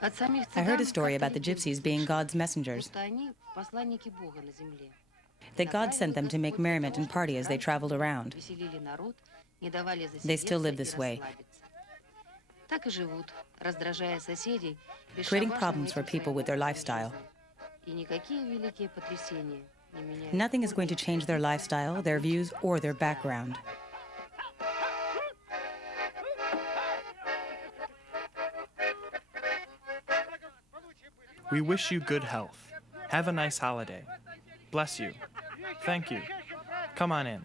I heard a story about the Gypsies being God's messengers, that God sent them to make merriment and party as they traveled around. They still live this way, creating problems for people with their lifestyle. Nothing is going to change their lifestyle, their views, or their background. We wish you good health. Have a nice holiday. Bless you. Thank you. Come on in.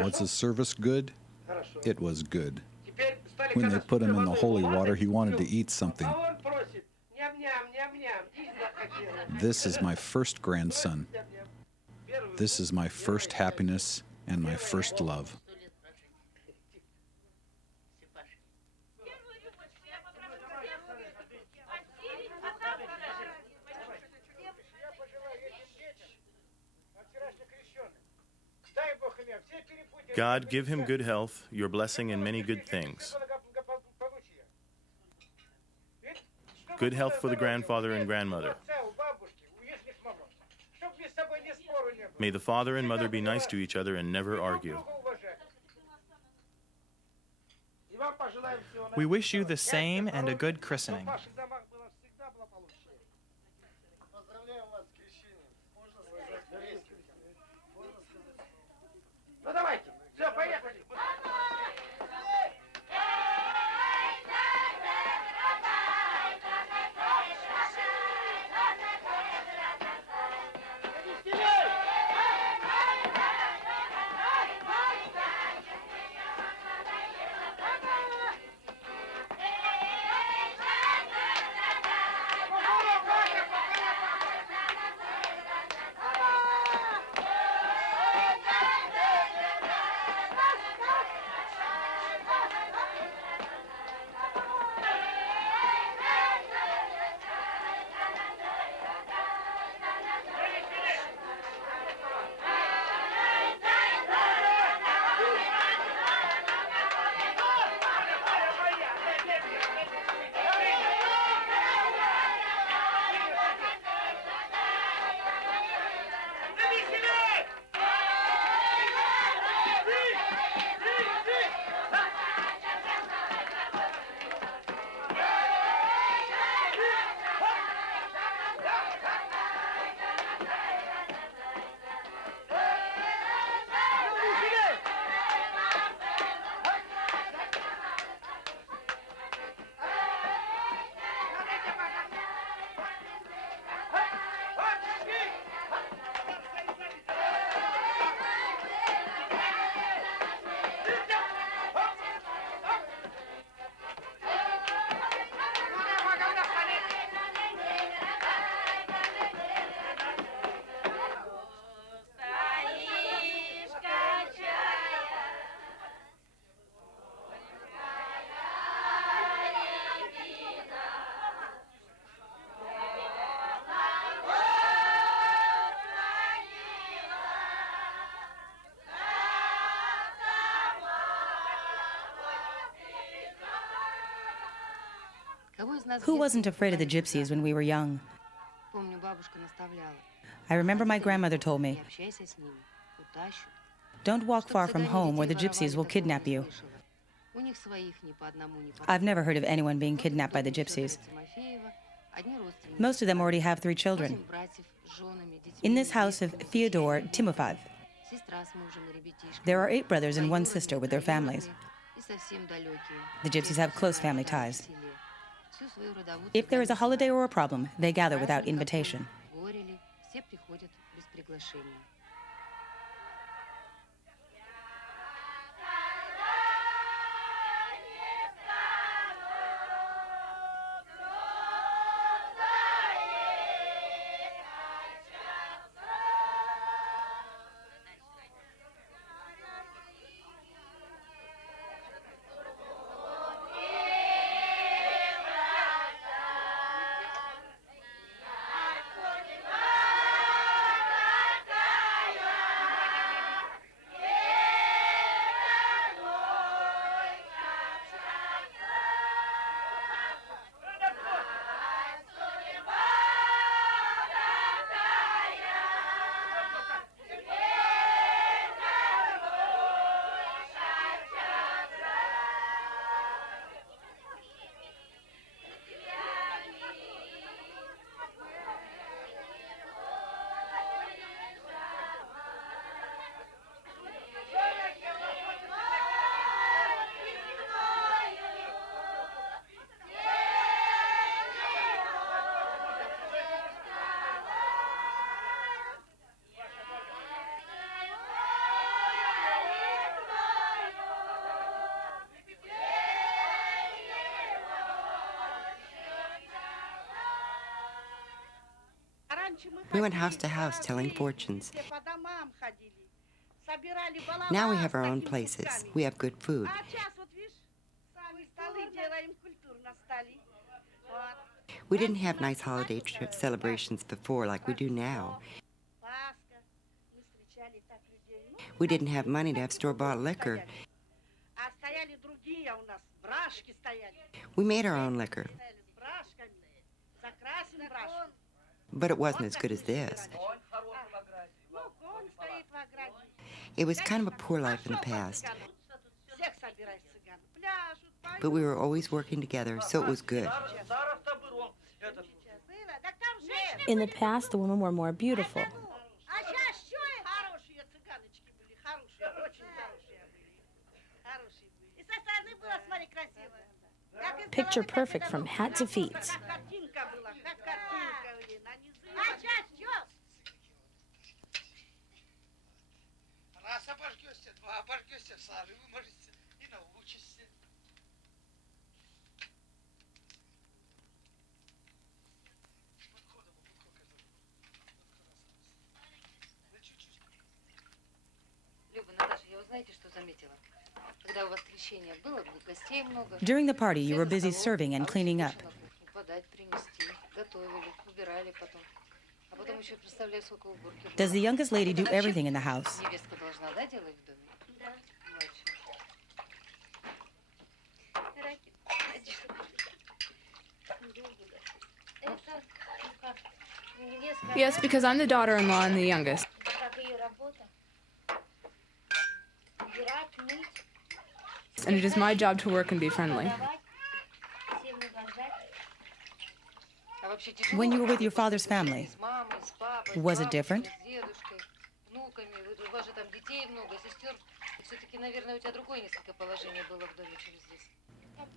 Was his service good? It was good. When they put him in the holy water, he wanted to eat something. This is my first grandson. This is my first happiness and my first love. God, give him good health, your blessing, and many good things. Good health for the grandfather and grandmother. May the father and mother be nice to each other and never argue. We wish you the same and a good christening. Who wasn't afraid of the Gypsies when we were young? I remember my grandmother told me, "Don't walk far from home where the Gypsies will kidnap you." I've never heard of anyone being kidnapped by the Gypsies. Most of them already have 3 children. In this house of Fyodor Timofeyev, there are 8 brothers and 1 sister with their families. The Gypsies have close family ties. If there is a holiday or a problem, they gather without invitation. We went house to house telling fortunes. Now we have our own places. We have good food. We didn't have nice holiday celebrations before like we do now. We didn't have money to have store-bought liquor. We made our own liquor. But it wasn't as good as this. It was kind of a poor life in the past. But we were always working together, so it was good. In the past, the women were more beautiful. Picture perfect from hat to feet. During the party, you were busy serving and cleaning up. Does the youngest lady do everything in the house? Yes, because I'm the daughter-in-law and the youngest. And it is my job to work and be friendly. When you were with your father's family, was it different?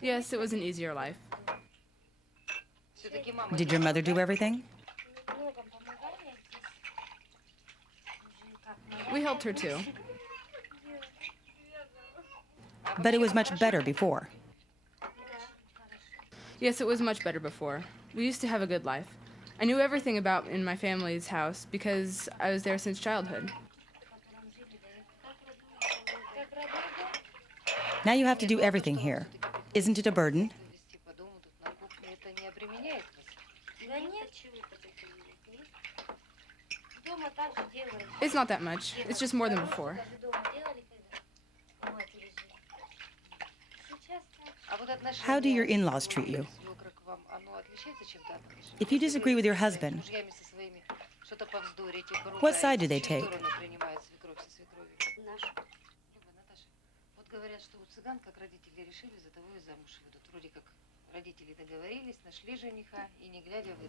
Yes, it was an easier life. Did your mother do everything? We helped her too. But it was much better before. Yes, it was much better before. We used to have a good life. I knew everything about in my family's house because I was there since childhood. Now you have to do everything here. Isn't it a burden? It's not that much. It's just more than before. How do your in-laws treat you? If you disagree with your husband, what side do they take?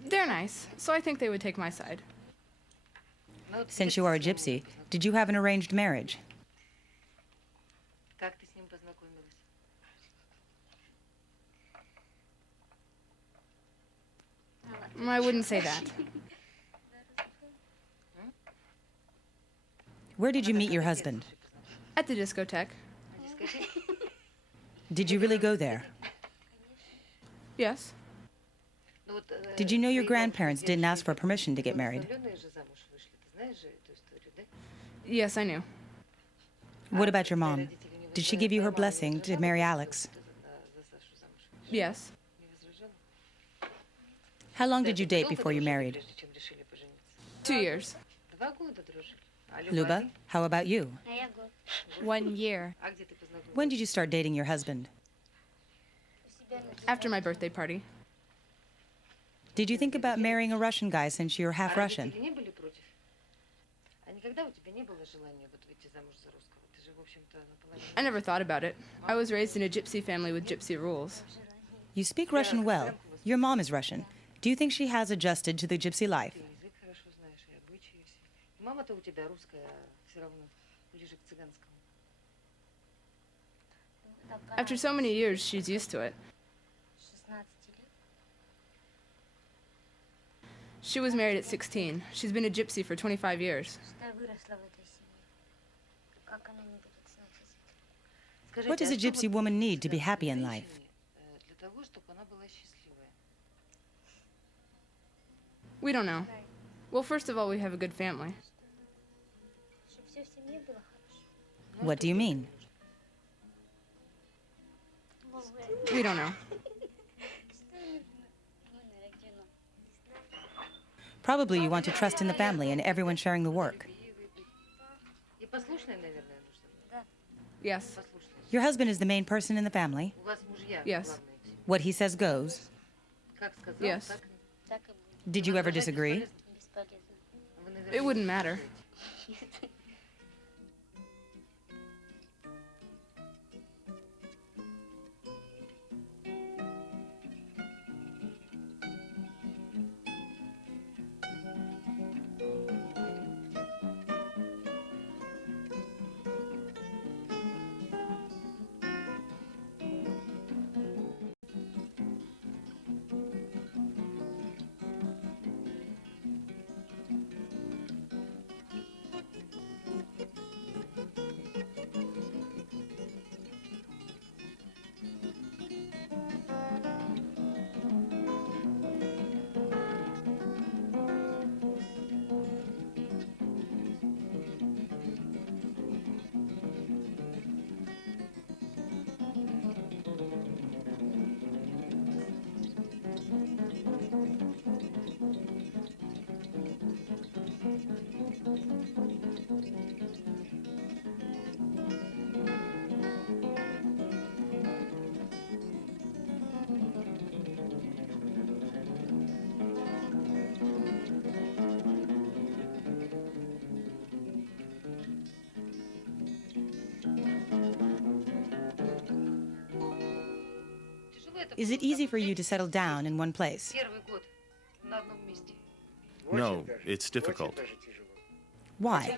They're nice, so I think they would take my side. Since you are a gypsy, did you have an arranged marriage? I wouldn't say that. Where did you meet your husband? At the discotheque. Did you really go there? Yes. Did you know your grandparents didn't ask for permission to get married? Yes, I knew. What about your mom? Did she give you her blessing to marry Alex? Yes. How long did you date before you married? 2 years. Luba, how about you? 1 year. When did you start dating your husband? After my birthday party. Did you think about marrying a Russian guy since you're half Russian? I never thought about it. I was raised in a gypsy family with gypsy rules. You speak Russian well. Your mom is Russian. Do you think she has adjusted to the gypsy life? After so many years, she's used to it. She was married at 16. She's been a gypsy for 25 years. What does a gypsy woman need to be happy in life? We don't know. Well, first of all, we have a good family. What do you mean? We don't know. Probably you want to trust in the family and everyone sharing the work. Yes. Your husband is the main person in the family. Yes. What he says goes. Yes. Did you ever disagree? It wouldn't matter. Is it easy for you to settle down in one place? No, it's difficult. Why?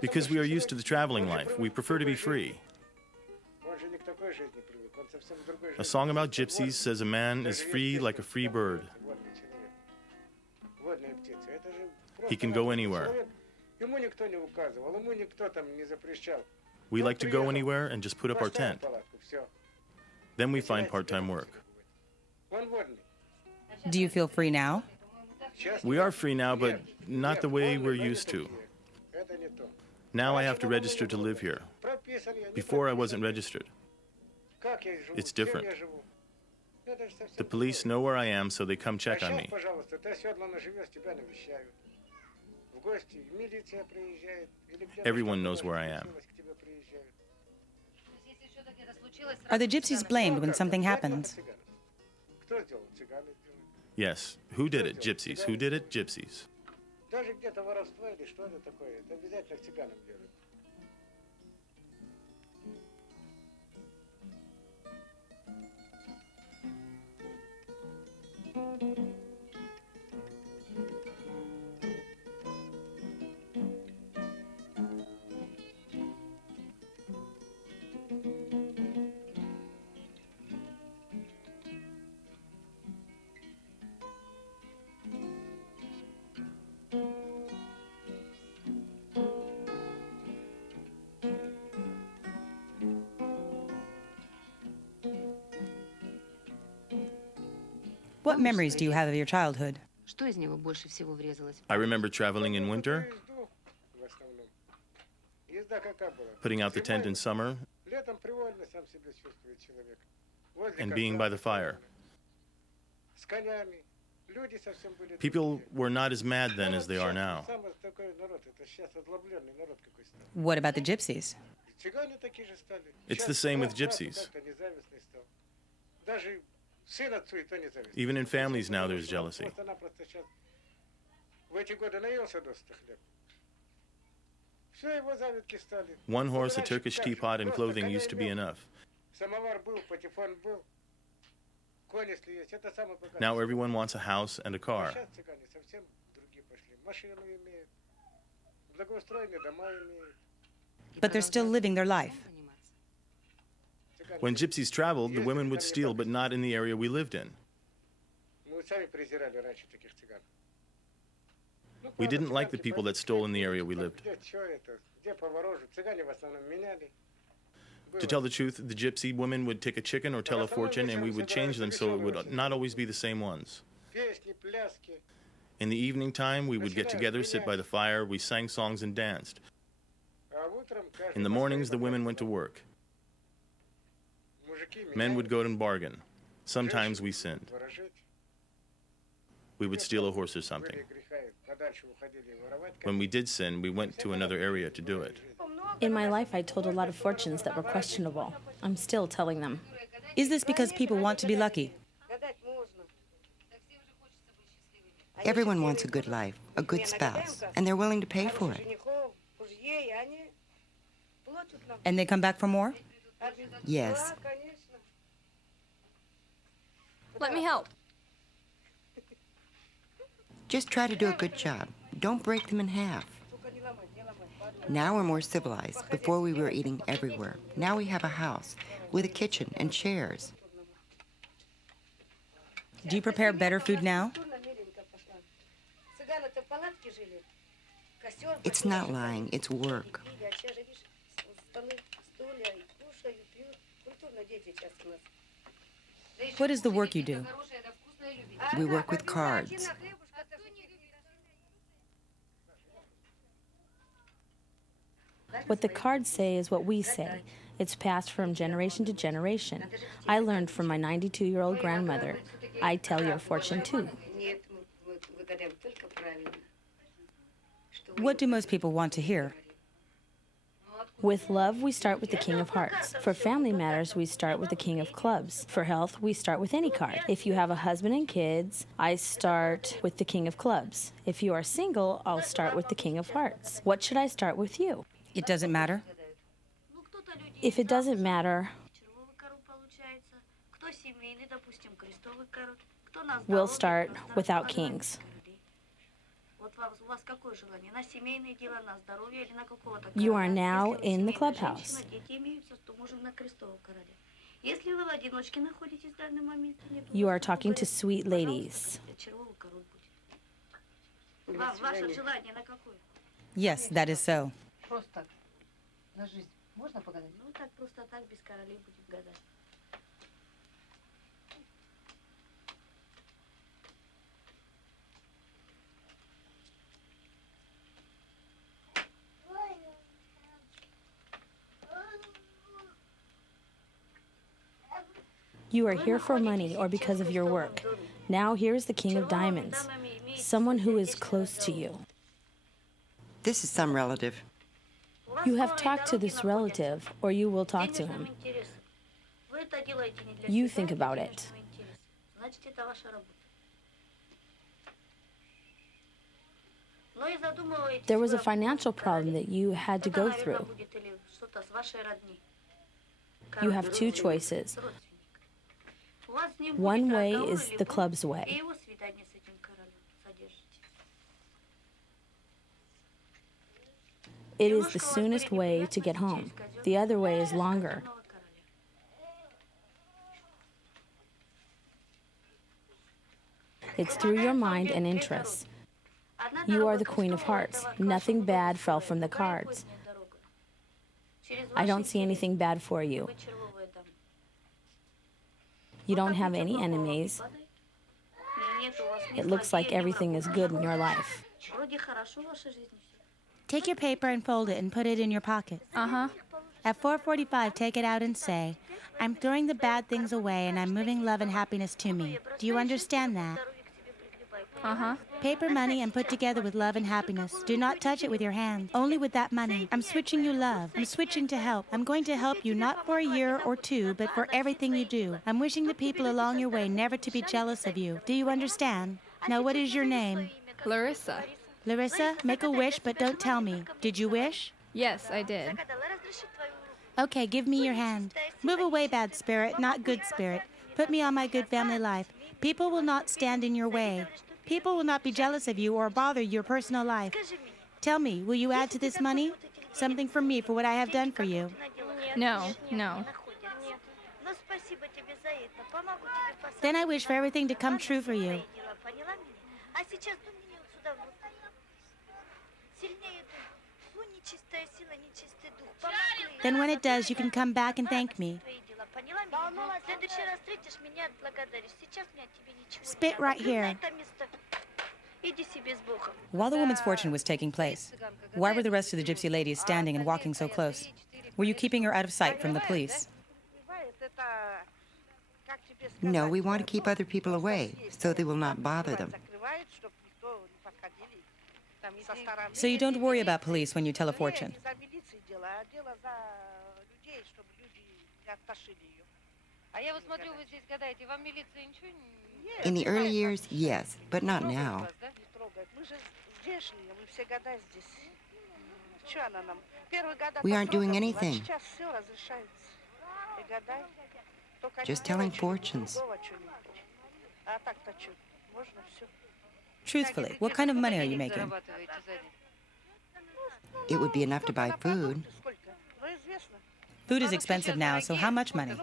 Because we are used to the traveling life. We prefer to be free. A song about gypsies says a man is free like a free bird. He can go anywhere. We like to go anywhere and just put up our tent. Then we find part-time work. Do you feel free now? We are free now, but not the way we're used to. Now I have to register to live here. Before I wasn't registered. It's different. The police know where I am, so they come check on me. Everyone knows where I am. Are the gypsies blamed when something happens? Yes. Who did it? Gypsies. Who did it? Gypsies. Даже где-то воровство или что-то такое, это обязательно цыганам делают. What memories do you have of your childhood? Что из него больше всего врезалось? I remember traveling in winter, Езду в основном. Езда какая была? putting out the tent in summer, Летом привольно сам себя чувствует человек. Возле and костра being by the fire. с конями. Люди совсем были People другие. were not as mad then as they are now. Самый такой народ, это сейчас озлобленный народ какой стал. What about the gypsies? Цыгане такие же стали. It's Сейчас the same with брат брату gypsies. как-то независтный стал. Даже сын отцу и то независтный. Even in families now, there's jealousy. Просто-напросто сейчас в эти годы наелся досыта хлеб. Все его завидки стали. One horse, a Раньше Turkish как, teapot, and просто clothing коня used to be имел, enough. Самовар был, патефон был. Конь, если есть, это самое богатое. Now everyone wants a house and a car. Сейчас цыгане совсем другие пошли. Машину имеют, благоустроенные дома имеют. But they're still living their life. Цыгане When все- gypsies traveled, the women would steal, but not in the area we lived in. Мы сами презирали раньше таких цыган. Ну, We правда, didn't like the цыганки people that пошли, stole in the area we где lived. чё это, где поворожу. Цыгане в основном меняли. To Было. tell the truth, the gypsy women would take a chicken or tell a fortune, and we would change them so it would not always be the same ones. Песни, пляски. In the evening time, we would get together, sit by the fire, we sang songs and danced. А утром каждый In the по mornings, the своей women богатству. went to work. Мужики Men меняли. would go and bargain. Sometimes we sinned. Ворожить. We would steal a horse or something. Были греха, и подальше уходили воровать. When we did sin, we went to another area to do it. In my life, I told a lot of fortunes that were questionable. I'm still telling them. Is this because people want to be lucky? Everyone wants a good life, a good spouse, and they're willing to pay for it. And they come back for more? Yes. Let me help. Just try to do a good job. Don't break them in half. Now we're more civilized. Before we were eating everywhere. Now we have a house with a kitchen and chairs. Do you prepare better food now? It's not lying, it's work. What is the work you do? We work with cards. What the cards say is what we say. It's passed from generation to generation. I learned from my 92-year-old grandmother. I tell your fortune too. What do most people want to hear? With love, we start with the King of Hearts. For family matters, we start with the King of Clubs. For health, we start with any card. If you have a husband and kids, I start with the King of Clubs. If you are single, I'll start with the King of Hearts. What should I start with you? It doesn't matter. If it doesn't matter, we'll start without kings. You are now in the clubhouse. You are talking to sweet ladies. Yes, that is so. Просто на жизнь можно погадать? You are here for money or because of your work. Now here's the King of Diamonds, someone who is close to you. This is some relative. You have talked to this relative, or you will talk to him. You think about it. There was a financial problem that you had to go through. You have two choices. One way is the club's way. It is the soonest way to get home. The other way is longer. It's through your mind and interests. You are the Queen of Hearts. Nothing bad fell from the cards. I don't see anything bad for you. You don't have any enemies. It looks like everything is good in your life. Take your paper and fold it and put it in your pocket. Uh-huh. At 4:45, take it out and say, I'm throwing the bad things away and I'm moving love and happiness to me. Do you understand that? Uh-huh. Paper money and put together with love and happiness. Do not touch it with your hands, only with that money. I'm switching you love. I'm switching to help. I'm going to help you not for a year or two, but for everything you do. I'm wishing the people along your way never to be jealous of you. Do you understand? Now, what is your name? Larissa. Larissa, make a wish, but don't tell me. Did you wish? Yes, I did. Okay, give me your hand. Move away, bad spirit, not good spirit. Put me on my good family life. People will not stand in your way. People will not be jealous of you or bother your personal life. Tell me, will you add to this money? Something for me for what I have done for you. No, no. Then I wish for everything to come true for you. Then when it does, you can come back and thank me. Spit right here. While the woman's fortune was taking place, why were the rest of the gypsy ladies standing and walking so close? Were you keeping her out of sight from the police? No, we want to keep other people away so they will not bother them. So you don't worry about police when you tell a fortune? In the early years, yes, but not now. We aren't doing anything. Just telling fortunes. Truthfully, what kind of money are you making? It would be enough to buy food. Food is expensive now, so how much money?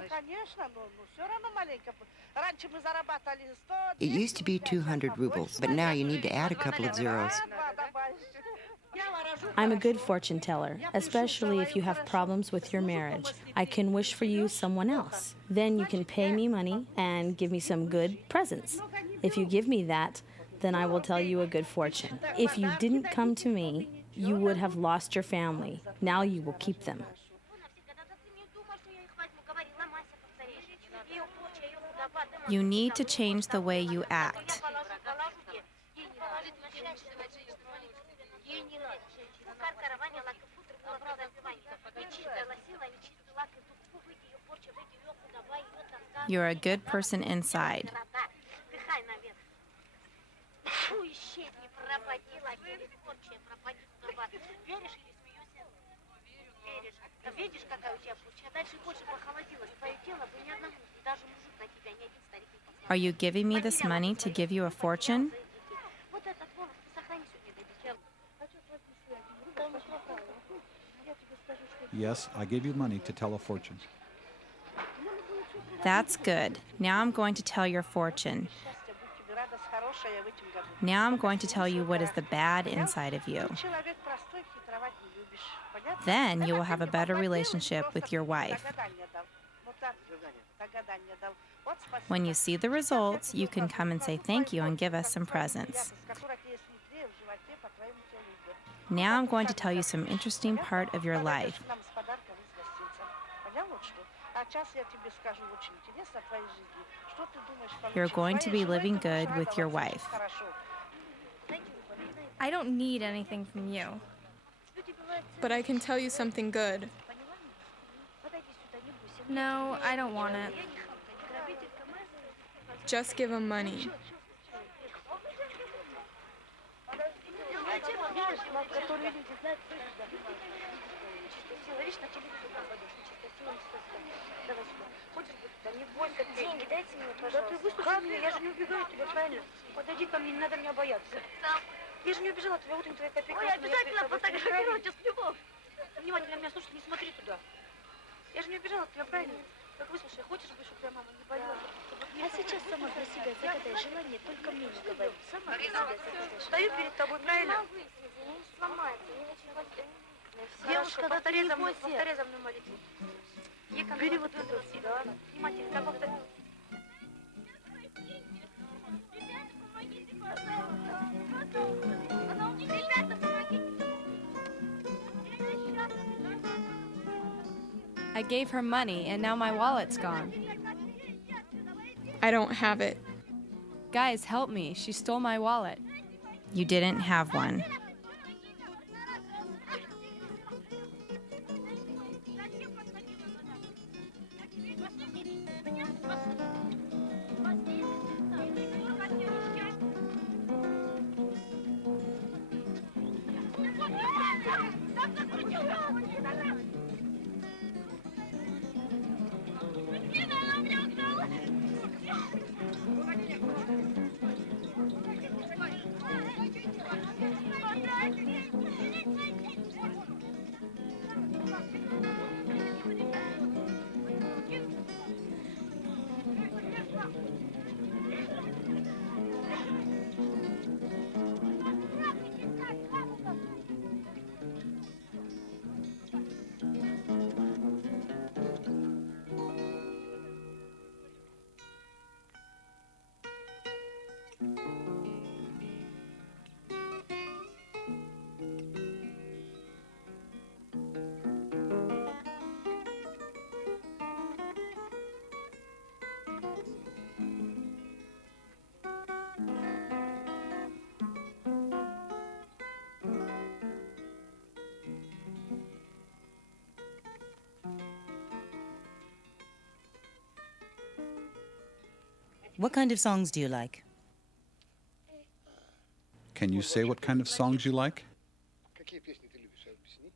It used to be 200 rubles, but now you need to add a couple of zeros. I'm a good fortune teller, especially if you have problems with your marriage. I can wish for you someone else. Then you can pay me money and give me some good presents. If you give me that, then I will tell you a good fortune. If you didn't come to me, you would have lost your family. Now you will keep them. You need to change the way you act. You're a good person inside. Are you giving me this money to give you a fortune? Yes, I gave you money to tell a fortune. That's good. Now I'm going to tell your fortune. Now I'm going to tell you what is the bad inside of you. Then you will have a better relationship with your wife. When you see the results, you can come and say thank you and give us some presents. Now I'm going to tell you some interesting part of your life. You're going to be living good with your wife. I don't need anything from you. But I can tell you something good. No, I don't want it. Just give him money. Деньги дайте мне, пожалуйста. Да ты выслушай, я же не убегаю от тебя, правильно? Подойди ко мне, не надо меня бояться. Я же не убежала от тебя, вот они твои копейки. Ой, обязательно фотографировать с любовь. Внимательно меня слушай, не смотри туда. Я же не убежала от тебя, правильно? Так выслушай, хочешь бы, чтобы твоя мама не болела? А сейчас сама для себя загадай желание, только мне не говори. Сама для себя загадай. Стою перед тобой, правильно? Не могу, не сломается, не очень. Девушка, повторяй за мной молитву. Бери вот это вот сюда, внимательно, повтори. I gave her money, and now my wallet's gone. I don't have it. Guys, help me. She stole my wallet. You didn't have one. What kind of songs do you like? Can you say what kind of songs you like? Какие песни ты любишь? Объясни.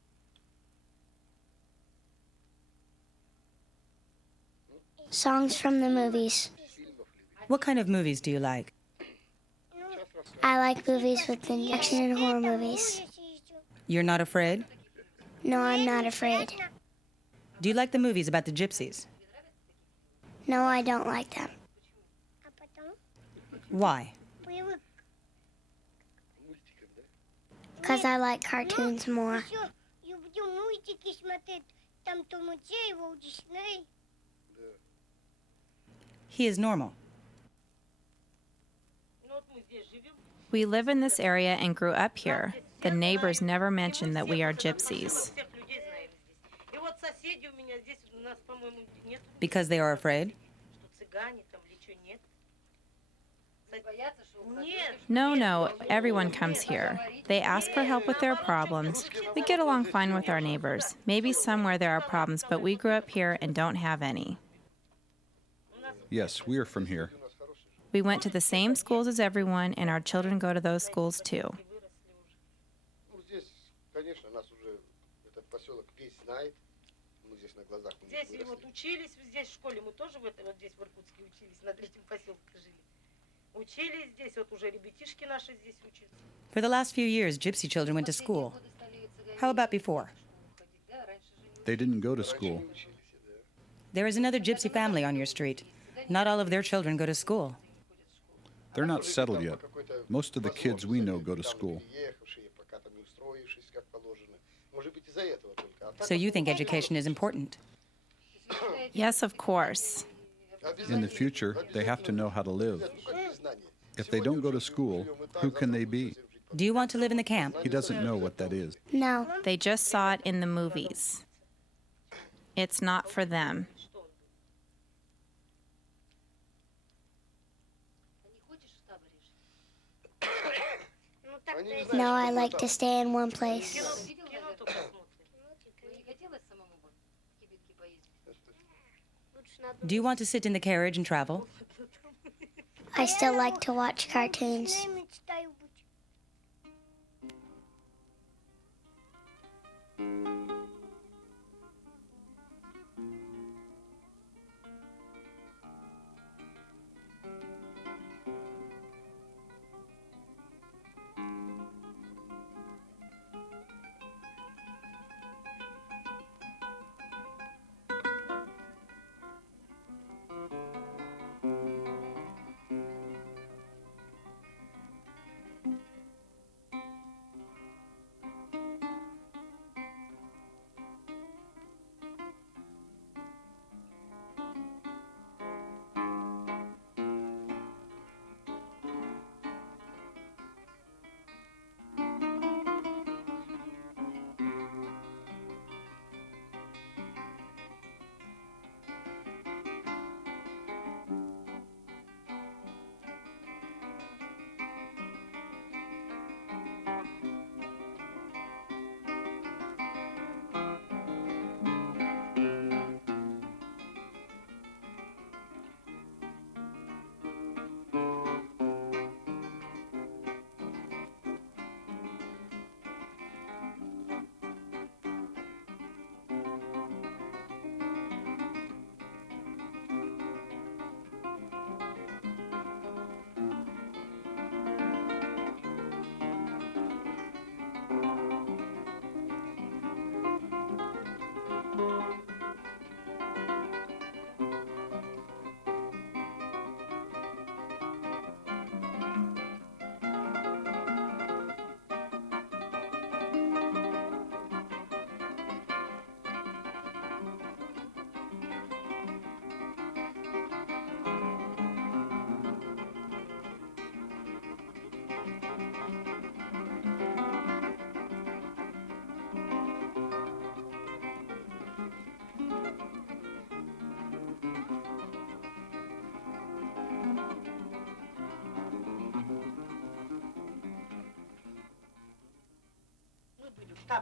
Songs from the movies. What kind of movies do you like? I like movies with the action and horror movies. You're not afraid? No, I'm not afraid. Do you like the movies about the gypsies? No, I don't like them. Why? Because I like cartoons more. He is normal. We live in this area and grew up here. The neighbors never mention that we are gypsies. Because they are afraid? No, everyone comes here. They ask for help with their problems. We get along fine with our neighbors. Maybe somewhere there are problems, but we grew up here and don't have any. Yes, we are from here. We went to the same schools as everyone, and our children go to those schools too. For the last few years, gypsy children went to school. How about before? They didn't go to school. There is another gypsy family on your street. Not all of their children go to school. They're not settled yet. Most of the kids we know go to school. So you think education is important? Yes, of course. In the future, they have to know how to live. If they don't go to school, who can they be? Do you want to live in the camp? He doesn't know what that is. No. They just saw it in the movies. It's not for them. No, I like to stay in one place. Do you want to sit in the carriage and travel? I still like to watch cartoons.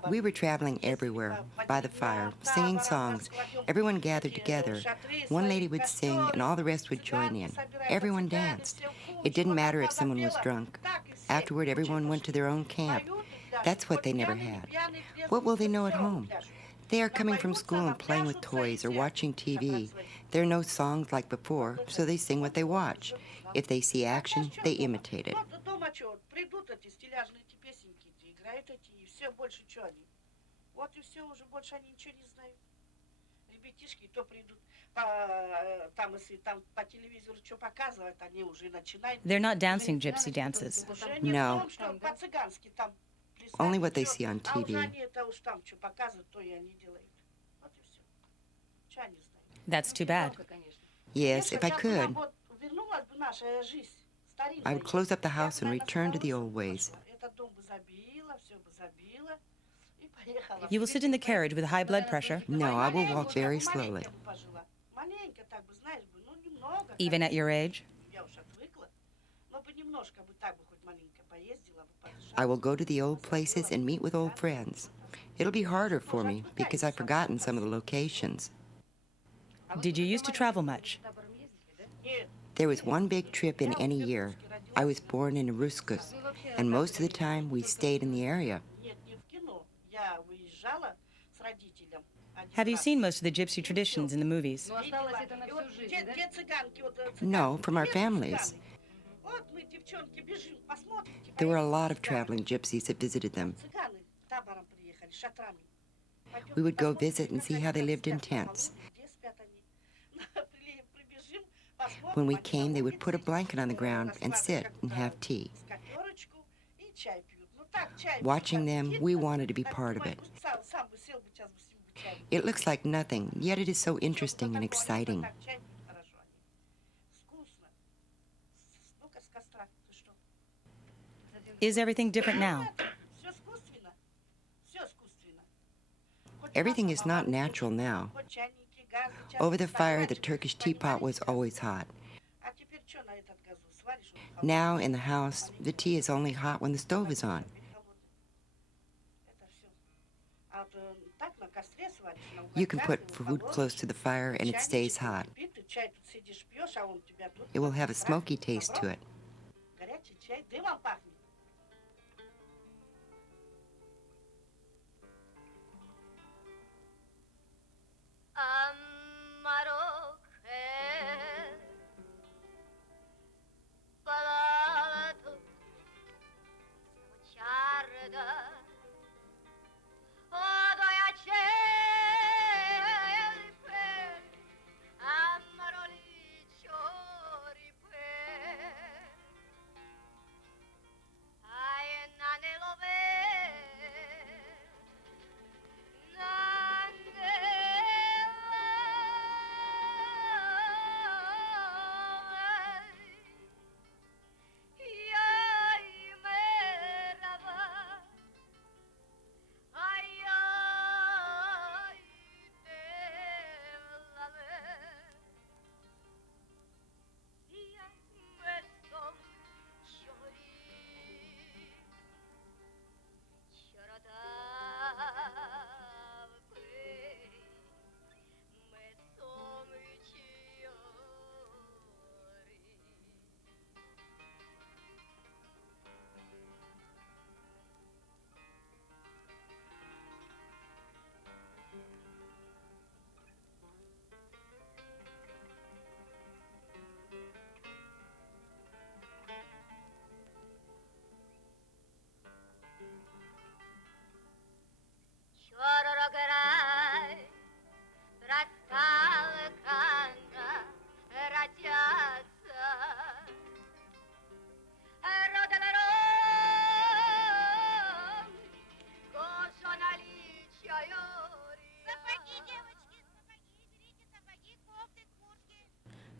We were traveling everywhere, by the fire, singing songs. Everyone gathered together. One lady would sing, and all the rest would join in. Everyone danced. It didn't matter if someone was drunk. Afterward, everyone went to their own camp. That's what they never had. What will they know at home? They are coming from school and playing with toys or watching TV. There are no songs like before, so they sing what they watch. If they see action, they imitate it. Больше что они? Вот и все, уже больше они ничего не знают. Ребятишки то придут, там если там по телевизору что показывают, они уже начинают. They're not dancing gypsy dances. No. Only what they see on TV. That's too bad. Yes, if I could, I would close up the house and return to the old ways. You will sit in the carriage with high blood pressure. No, I will walk very slowly. Even at your age? I will go to the old places and meet with old friends. It'll be harder for me because I've forgotten some of the locations. Did you used to travel much? There was one big trip in any year. I was born in Ruskus, and most of the time we stayed in the area. Have you seen most of the gypsy traditions in the movies? No, from our families. There were a lot of traveling gypsies that visited them. We would go visit and see how they lived in tents. When we came, they would put a blanket on the ground and sit and have tea. Watching them, we wanted to be part of it. It looks like nothing, yet it is so interesting and exciting. Is everything different now? Everything is not natural now. Over the fire, the Turkish teapot was always hot. Now, in the house, the tea is only hot when the stove is on. You can put food close to the fire and it stays hot. It will have a smoky taste to it.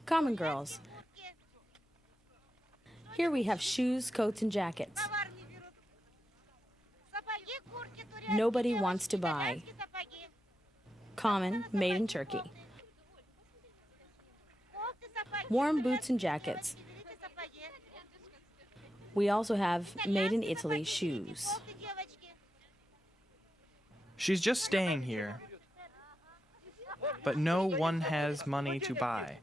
Common girls. Here we have shoes, coats, and jackets. Nobody wants to buy. Common, made in Turkey. Warm boots and jackets. We also have made in Italy shoes. She's just staying here. But no one has money to buy.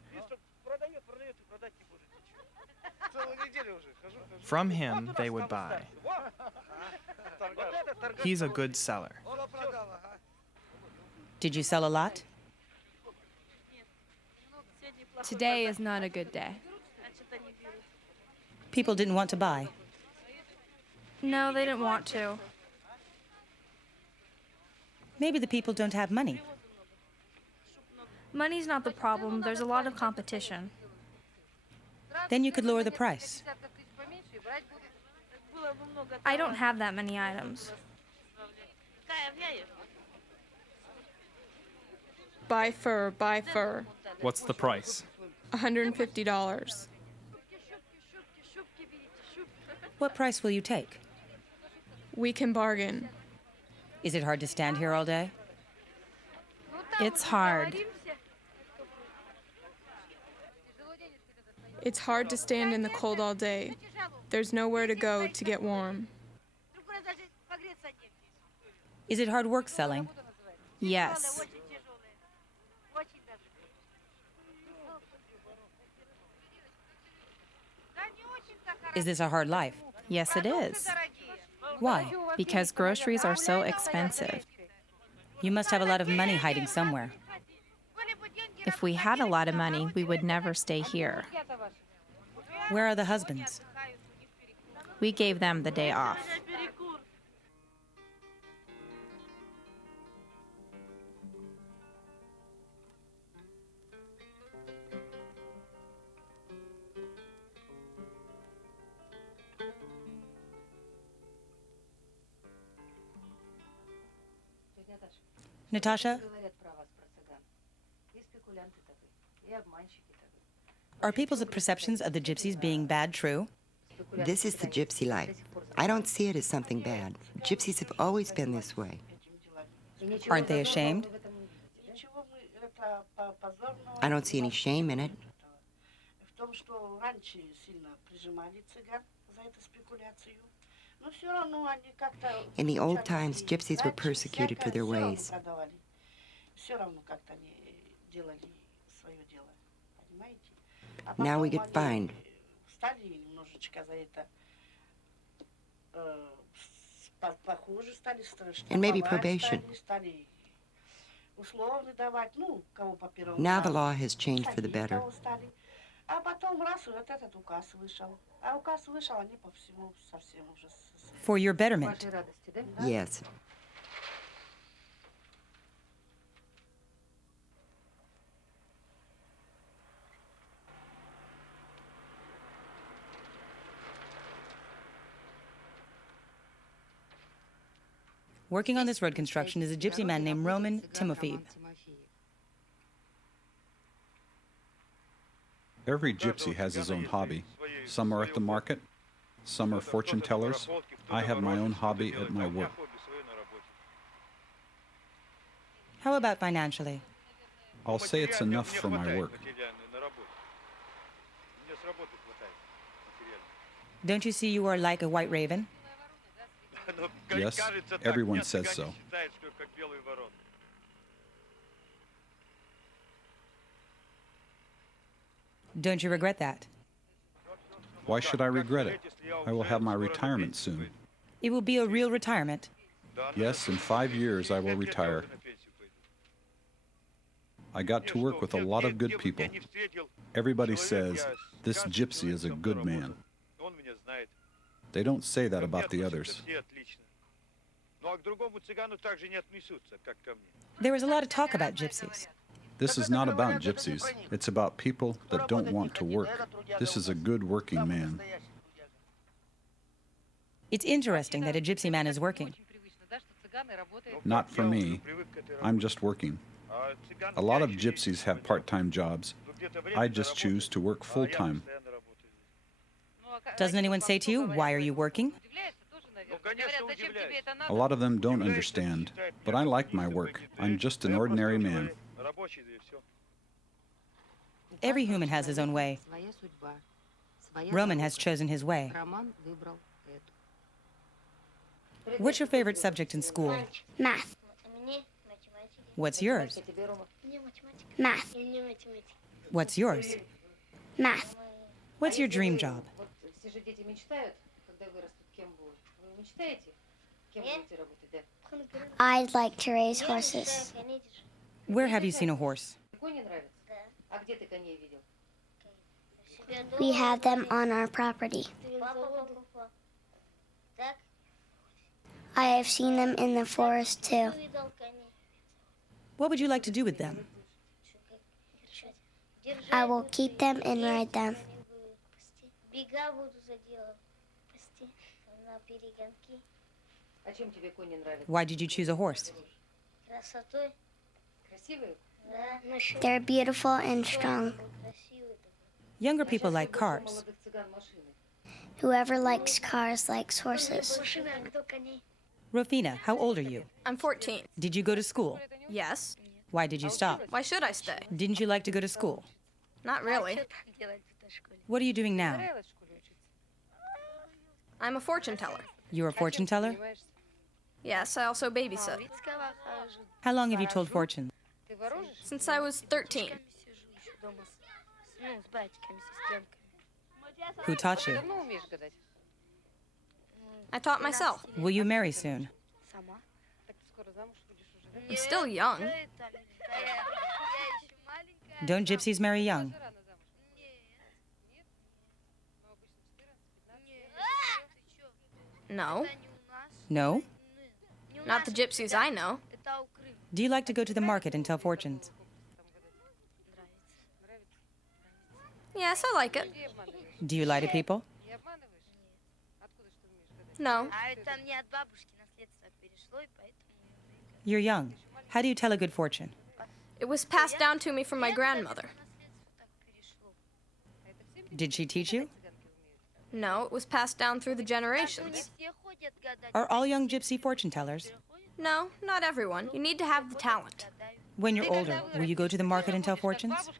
From him, they would buy. He's a good seller. Did you sell a lot? Today is not a good day. People didn't want to buy. No, they didn't want to. Maybe the people don't have money. Money's not the problem. There's a lot of competition. Then you could lower the price. I don't have that many items. Buy fur, buy fur. What's the price? $150. What price will you take? We can bargain. Is it hard to stand here all day? It's hard. It's hard to stand in the cold all day. There's nowhere to go to get warm. Is it hard work selling? Yes. Is this a hard life? Yes, it is. Why? Because groceries are so expensive. You must have a lot of money hiding somewhere. If we had a lot of money, we would never stay here. Where are the husbands? We gave them the day off. Natasha, are people's perceptions of the gypsies being bad true? This is the gypsy life. I don't see it as something bad. Gypsies have always been this way. Aren't they ashamed? I don't see any shame in it. In the old times, gypsies were persecuted for their ways. Now we get fined. And maybe probation. Now the law has changed for the better. For your betterment. Yes. Working on this road construction is a gypsy man named Roman Timofeev. Every gypsy has his own hobby. Some are at the market, some are fortune tellers. I have my own hobby at my work. How about financially? I'll say it's enough for my work. Don't you see you are like a white raven? Yes, everyone says so. Don't you regret that? Why should I regret it? I will have my retirement soon. It will be a real retirement. Yes, in 5 years I will retire. I got to work with a lot of good people. Everybody says, this gypsy is a good man. They don't say that about the others. There is a lot of talk about gypsies. This is not about gypsies. It's about people that don't want to work. This is a good working man. It's interesting that a gypsy man is working. Not for me. I'm just working. A lot of gypsies have part-time jobs. I just choose to work full-time. Doesn't anyone say to you, why are you working? A lot of them don't understand, but I like my work. I'm just an ordinary man. Every human has his own way. Roman has chosen his way. What's your favorite subject in school? Math. What's yours? Math. What's yours? Math. What's your dream job? I'd like to raise horses. Where have you seen a horse? We have them on our property. I have seen them in the forest too. What would you like to do with them? I will keep them and ride them. Why did you choose a horse? They're beautiful and strong. Younger people like cars. Whoever likes cars likes horses. Rofina, how old are you? I'm 14. Did you go to school? Yes. Why did you stop? Why should I stay? Didn't you like to go to school? Not really. What are you doing now? I'm a fortune teller. You're a fortune teller? Yes, I also babysit. How long have you told fortunes? Since I was 13. Who taught you? I taught myself. Will you marry soon? I'm still young. Don't gypsies marry young? No. No? Not the gypsies I know. Do you like to go to the market and tell fortunes? Yes, I like it. Do you lie to people? No. You're young. How do you tell a good fortune? It was passed down to me from my grandmother. Did she teach you? No, it was passed down through the generations. Are all young gypsy fortune tellers? No, not everyone. You need to have the talent. When you're older, will you go to the market and tell fortunes?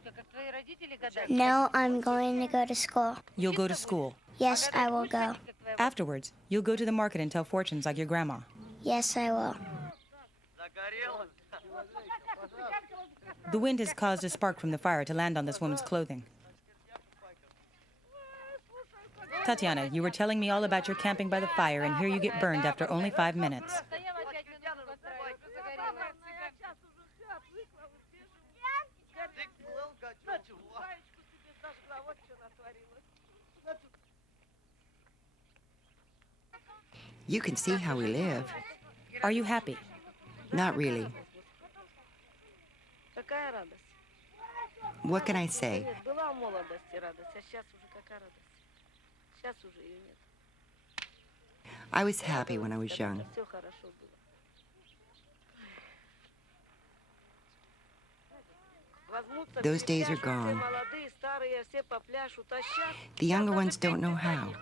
No, I'm going to go to school. You'll go to school. Yes, I will go. Afterwards, you'll go to the market and tell fortunes like your grandma. Yes, I will. The wind has caused a spark from the fire to land on this woman's clothing. Tatiana, you were telling me all about your camping by the fire, and here you get burned after only 5 minutes. You can see how we live. Are you happy? Not really. What can I say? I was happy when I was young. Those days are gone. The younger ones don't know how.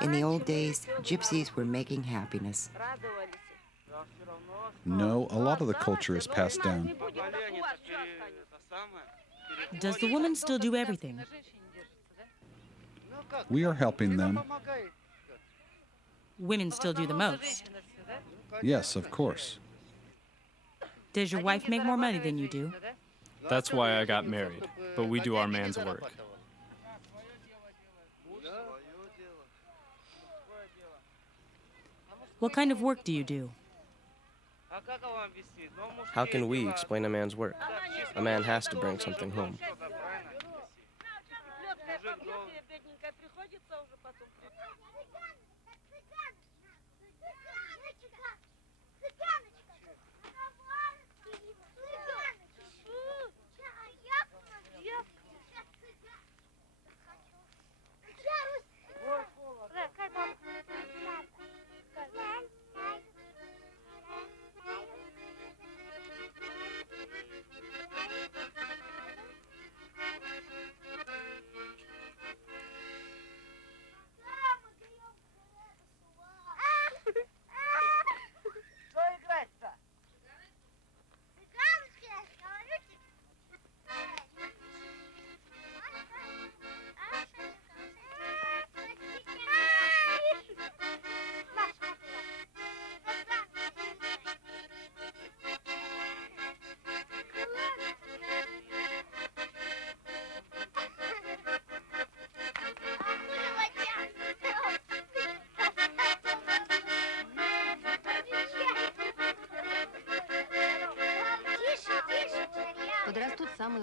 In the old days, gypsies were making happiness. No, a lot of the culture is passed down. Does the woman still do everything? We are helping them. Women still do the most. Yes, of course. Does your wife make more money than you do? That's why I got married, but we do our man's work. What kind of work do you do? How can we explain a man's work? A man has to bring something home.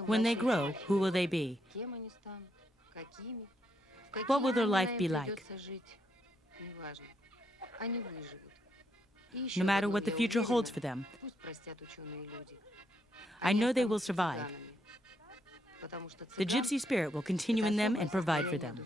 When they grow, who will they be? What will their life be like? No matter what the future holds for them, I know they will survive. The gypsy spirit will continue in them and provide for them.